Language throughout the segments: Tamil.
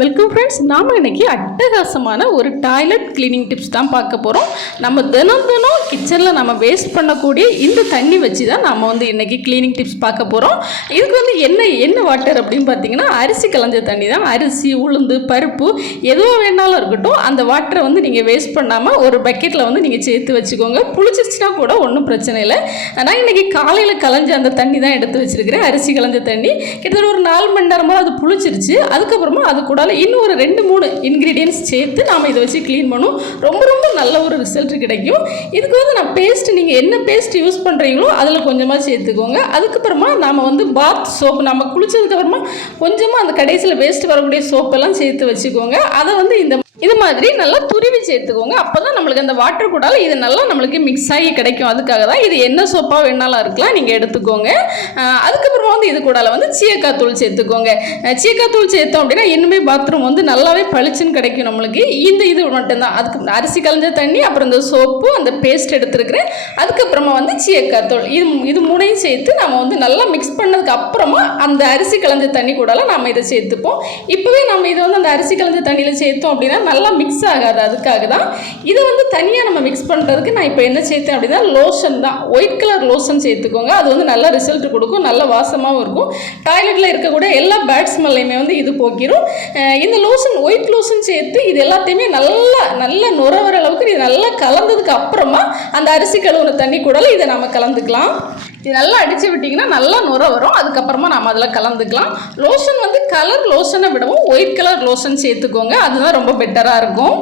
வெல்கம் ஃப்ரெண்ட்ஸ், நாம் இன்றைக்கி அட்டகாசமான ஒரு டாய்லெட் கிளீனிங் டிப்ஸ் தான் பார்க்க போகிறோம். நம்ம தினம் கிச்சனில் நம்ம வேஸ்ட் பண்ணக்கூடிய இந்த தண்ணி வச்சு தான் நம்ம இன்றைக்கி கிளீனிங் டிப்ஸ் பார்க்க போகிறோம். இதுக்கு என்ன வாட்டர் அப்படின்னு பார்த்தீங்கன்னா, அரிசி களைஞ்ச தண்ணி தான். அரிசி, உளுந்து, பருப்பு எதுவோ வேணாலும் இருக்கட்டும், அந்த வாட்டரை நீங்கள் வேஸ்ட் பண்ணாமல் ஒரு பக்கெட்டில் நீங்கள் சேர்த்து வச்சுக்கோங்க. புளிச்சிருச்சுன்னா கூட ஒன்றும் பிரச்சனை இல்லை. நான் இன்றைக்கி காலையில் களைஞ்ச அந்த தண்ணி தான் எடுத்து வச்சுருக்கிறேன். அரிசி களைஞ்ச தண்ணி கிட்டத்தட்ட ஒரு 4 மணி நேரமாக அது புளிச்சிருச்சு. அதுக்கப்புறமா அது கூட இன்னும் ஒரு 2-3 இன்க்ரீடியன்ஸ் சேர்த்து நாம் இதை வச்சு க்ளீன் பண்ணும். ரொம்ப நல்ல ஒரு ரிசல்ட் கிடைக்கும். இதுக்கு நான் பேஸ்ட், நீங்கள் என்ன பேஸ்ட் யூஸ் பண்ணுறீங்களோ அதில் கொஞ்சமாக சேர்த்துக்கோங்க. அதுக்கப்புறமா நாம் பாத் சோப்பு, நம்ம குளிச்சதுக்கப்புறமா கொஞ்சமாக அந்த கடைசியில் வேஸ்ட் வரக்கூடிய சோப்பெல்லாம் சேர்த்து வச்சுக்கோங்க. அதை இது மாதிரி நல்லா துருவி சேர்த்துக்கோங்க. அப்போ தான் நம்மளுக்கு அந்த வாட்டர் கூடால இது நல்லா நம்மளுக்கு மிக்ஸ் ஆகி கிடைக்கும். அதுக்காக தான். இது என்ன சோப்பாக வேணாலும் இருக்கலாம், நீங்கள் எடுத்துக்கோங்க. அதுக்கப்புறமா இது கூடால சீயக்காய் தூள் சேர்த்துக்கோங்க. சீயக்காய் தூள் சேர்த்தோம் அப்படின்னா இன்னுமே பாத்ரூம் நல்லாவே பளிச்சுன்னு கிடைக்கும் நம்மளுக்கு. இது மட்டும்தான். அதுக்கு அரிசி களைஞ்ச தண்ணி, அப்புறம் இந்த சோப்பு, அந்த பேஸ்ட் எடுத்துருக்கிறேன். அதுக்கப்புறமா சீயக்காய் தூள், இது மூணையும் சேர்த்து நம்ம நல்லா மிக்ஸ் பண்ணதுக்கு அப்புறமா அந்த அரிசி களைஞ்ச தண்ணி கூடால நம்ம இதை சேர்த்துப்போம். இப்போவே நம்ம இதை அந்த அரிசி களைஞ்ச தண்ணியில் சேர்த்தோம் அப்படின்னா நல்லா மிக்ஸ் ஆகாது. அதுக்காக தான் இதை தனியாக நம்ம மிக்ஸ் பண்ணுறதுக்கு நான் இப்போ என்ன சேர்த்தேன் அப்படின்னா, லோஷன் தான். ஒயிட் கலர் லோஷன் சேர்த்துக்கோங்க. அது நல்ல ரிசல்ட் கொடுக்கும், நல்ல வாசமாகவும் இருக்கும். டாய்லெட்டில் இருக்கக்கூடிய எல்லா பேட் ஸ்மெல்லையுமே இது போக்கிடும். இந்த லோஷன், ஒயிட் லோஷன் சேர்த்து இது எல்லாத்தையுமே நல்லா நுர வர அளவுக்கு இது நல்லா கலந்ததுக்கு அப்புறமா அந்த அரிசி கழுவுன தண்ணி கூட இதை நம்ம கலந்துக்கலாம். இது நல்லா அடித்து விட்டிங்கன்னா நல்லா நுர வரும். அதுக்கப்புறமா நம்ம அதில் கலந்துக்கலாம். லோஷன் கலர் லோஷனை விடவும் ஒயிட் கலர் லோஷன் சேர்த்துக்கோங்க. அதுதான் ரொம்ப பெட்டராக இருக்கும்.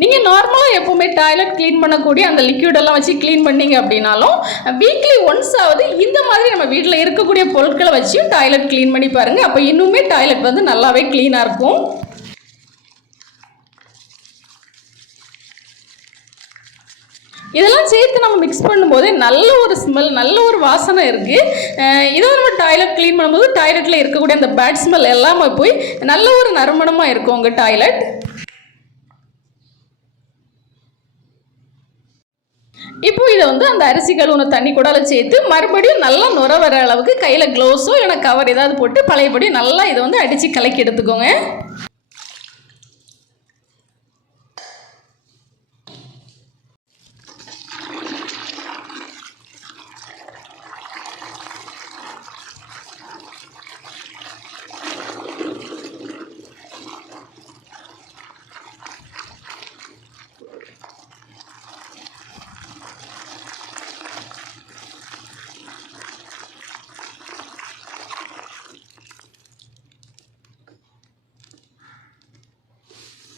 நீங்கள் நார்மலாக எப்போவுமே டாய்லெட் க்ளீன் பண்ணக்கூடிய அந்த லிக்யூடெல்லாம் வச்சு க்ளீன் பண்ணிங்க அப்படின்னாலும் வீக்லி ஒன்ஸ் ஆகுது இந்த மாதிரி நம்ம வீட்டில் இருக்கக்கூடிய பொருட்களை வச்சு டாய்லெட் க்ளீன் பண்ணி பாருங்கள். அப்போ இன்னுமே டாய்லெட் நல்லாவே க்ளீனாக இருக்கும். இதெல்லாம் சேர்த்து நம்ம மிக்ஸ் பண்ணும்போது நல்ல ஒரு ஸ்மெல், நல்ல ஒரு வாசனை இருக்குது. இதை நம்ம டாய்லெட் க்ளீன் பண்ணும்போது டாய்லெட்டில் இருக்கக்கூடிய அந்த பேட் ஸ்மெல் எல்லாமே போய் நல்ல ஒரு நறுமணமாக இருக்கும் உங்கள் டாய்லெட். இப்போ இதை அந்த அரிசி கழுவுன தண்ணி கூட சேர்த்து மறுபடியும் நல்லா நுர வர அளவுக்கு கையில் க்ளவுஸோ இல்லைனா கவர் ஏதாவது போட்டு பழையபடியும் நல்லா இதை அடித்து கலக்கி எடுத்துக்கோங்க.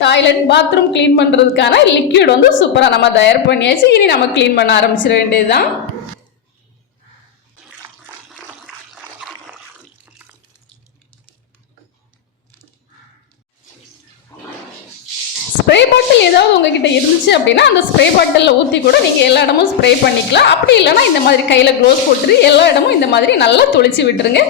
டாய்லெட், பாத்ரூம் க்ளீன் பண்ணுறதுக்கான லிக்யூட் சூப்பராக நம்ம தயார் பண்ணியாச்சு. இனி நம்ம க்ளீன் பண்ண ஆரம்பிச்சிட வேண்டியது தான். ஸ்ப்ரே பாட்டில் ஏதாவது உங்ககிட்ட இருந்துச்சு அப்படின்னா அந்த ஸ்ப்ரே பாட்டிலில் ஊற்றி கூட நீங்கள் எல்லா இடமும் ஸ்ப்ரே பண்ணிக்கலாம். அப்படி இல்லைனா இந்த மாதிரி கையில் க்ளோஸ் போட்டுட்டு எல்லா இடமும் இந்த மாதிரி நல்லா தொளிச்சு விட்டுருங்க.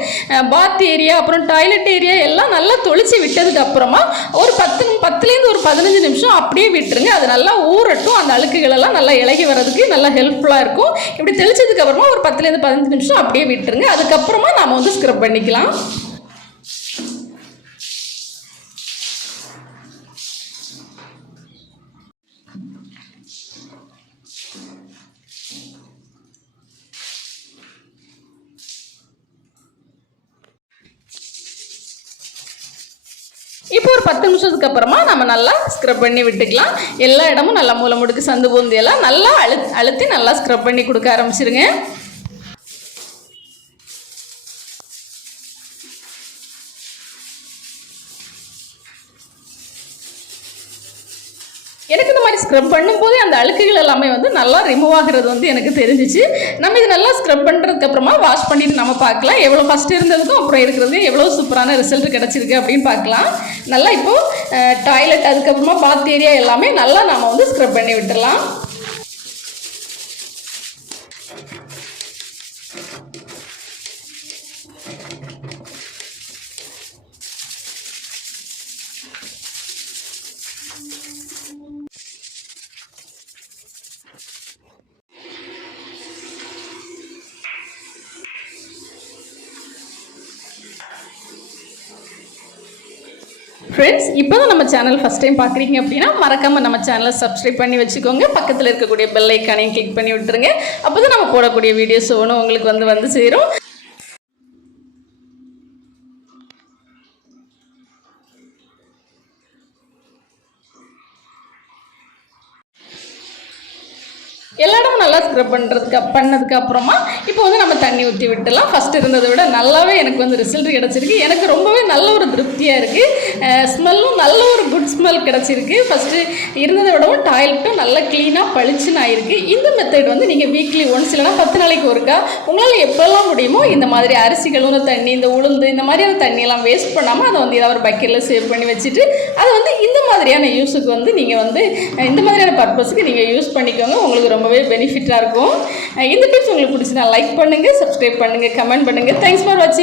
பாத் ஏரியா, அப்புறம் டாய்லெட் ஏரியா எல்லாம் நல்லா தொளிச்சு விட்டதுக்கு அப்புறமா ஒரு 10லேருந்து ஒரு 15 நிமிஷம் அப்படியே விட்டுருங்க. அது நல்லா ஊறட்டும். அந்த அழுக்குகளெல்லாம் நல்லா இலகி வர்றதுக்கு நல்லா ஹெல்ப்ஃபுல்லாக இருக்கும். இப்படி தெளிச்சதுக்கு அப்புறமா ஒரு 10லேருந்து 15 நிமிஷம் அப்படியே விட்டுருங்க. அதுக்கப்புறமா நாம் ஸ்க்ரப் பண்ணிக்கலாம். இப்போ ஒரு 10 நிமிஷத்துக்கு அப்புறமா நம்ம நல்லா ஸ்க்ரப் பண்ணி விட்டுக்கலாம். எல்லா இடமும் நல்லா மூலை முடுக்கு சந்து பூந்து எல்லாம் நல்லா அழுத்தி நல்லா ஸ்க்ரப் பண்ணி கொடுக்க ஆரம்பிச்சிருங்க. எனக்கு இந்த மாதிரி ஸ்க்ரப் பண்ணும்போதே அந்த அழுக்குகள் எல்லாமே நல்லா ரிமூவ் ஆகிறது எனக்கு தெரிஞ்சிச்சு. நம்ம இது நல்லா ஸ்க்ரப் பண்ணுறதுக்கு அப்புறமா வாஷ் பண்ணிட்டு நம்ம பார்க்கலாம் எவ்வளோ ஃபஸ்ட் இருந்ததுக்கும் அப்புறம் இருக்கிறது எவ்வளோ சூப்பரான ரிசல்ட் கிடச்சிருக்கு அப்படின்னு பார்க்கலாம். நல்லா இப்போது டாய்லெட், அதுக்கப்புறமா பாத் ஏரியா எல்லாமே நல்லா நம்ம ஸ்க்ரப் பண்ணி விட்டுடலாம். ஃப்ரெண்ட்ஸ், இப்போ தான் நம்ம சேனல் ஃபஸ்ட் டைம் பார்க்குறீங்க அப்படின்னா மறக்காமல் நம்ம சேனலை சப்ஸ்கிரைப் பண்ணி வச்சுக்கோங்க. பக்கத்தில் இருக்கக்கூடிய பெல் ஐக்கானையும் கிளிக் பண்ணி விட்டுருங்க. அப்போ தான் நம்ம போடக்கூடிய வீடியோஸ் ஒன்று உங்களுக்கு வந்து சேரும். எல்லா இடமும் நல்லா ஸ்க்ரப் பண்ணதுக்கு அப்புறமா இப்போ வந்து நம்ம தண்ணி ஊற்றி விட்டுலாம். ஃபஸ்ட்டு இருந்ததை விட நல்லாவே எனக்கு வந்து ரிசல்ட் கிடச்சிருக்கு. எனக்கு ரொம்பவே நல்ல ஒரு திருப்தியாக இருக்குது. ஸ்மெல்லும் நல்ல ஒரு குட் ஸ்மெல் கிடச்சிருக்கு. ஃபஸ்ட்டு இருந்ததை விடவும் டாய்லெட்டும் நல்லா க்ளீனாக பளிச்சுன்னு ஆயிருக்கு. இந்த மெத்தட் வந்து நீங்கள் வீக்லி ஒன்ஸ் இல்லைனா 10 நாளைக்கு ஒருக்கா உங்களால் எப்போல்லாம் முடியுமோ இந்த மாதிரி அரிசி கழுவுன தண்ணி, இந்த உளுந்து, இந்த மாதிரியான தண்ணியெல்லாம் வேஸ்ட் பண்ணாமல் அதை வந்து ஏதாவது ஒரு பக்கெட்டில் சேவ் பண்ணி வச்சுட்டு அதை வந்து இந்த மாதிரியான யூஸுக்கு வந்து நீங்கள் வந்து இந்த மாதிரியான பர்பஸுக்கு நீங்கள் யூஸ் பண்ணிக்கோங்க. உங்களுக்கு ரொம்பவே பெனிஃபிட்டாக இருக்கும். இந்த டிப்ஸ் உங்களுக்கு பிடிச்சினா லைக் பண்ணுங்கள், சப்ஸ்கிரைப் பண்ணுங்கள், கமெண்ட் பண்ணுங்கள். தேங்க்ஸ் ஃபார் வாட்சிங்.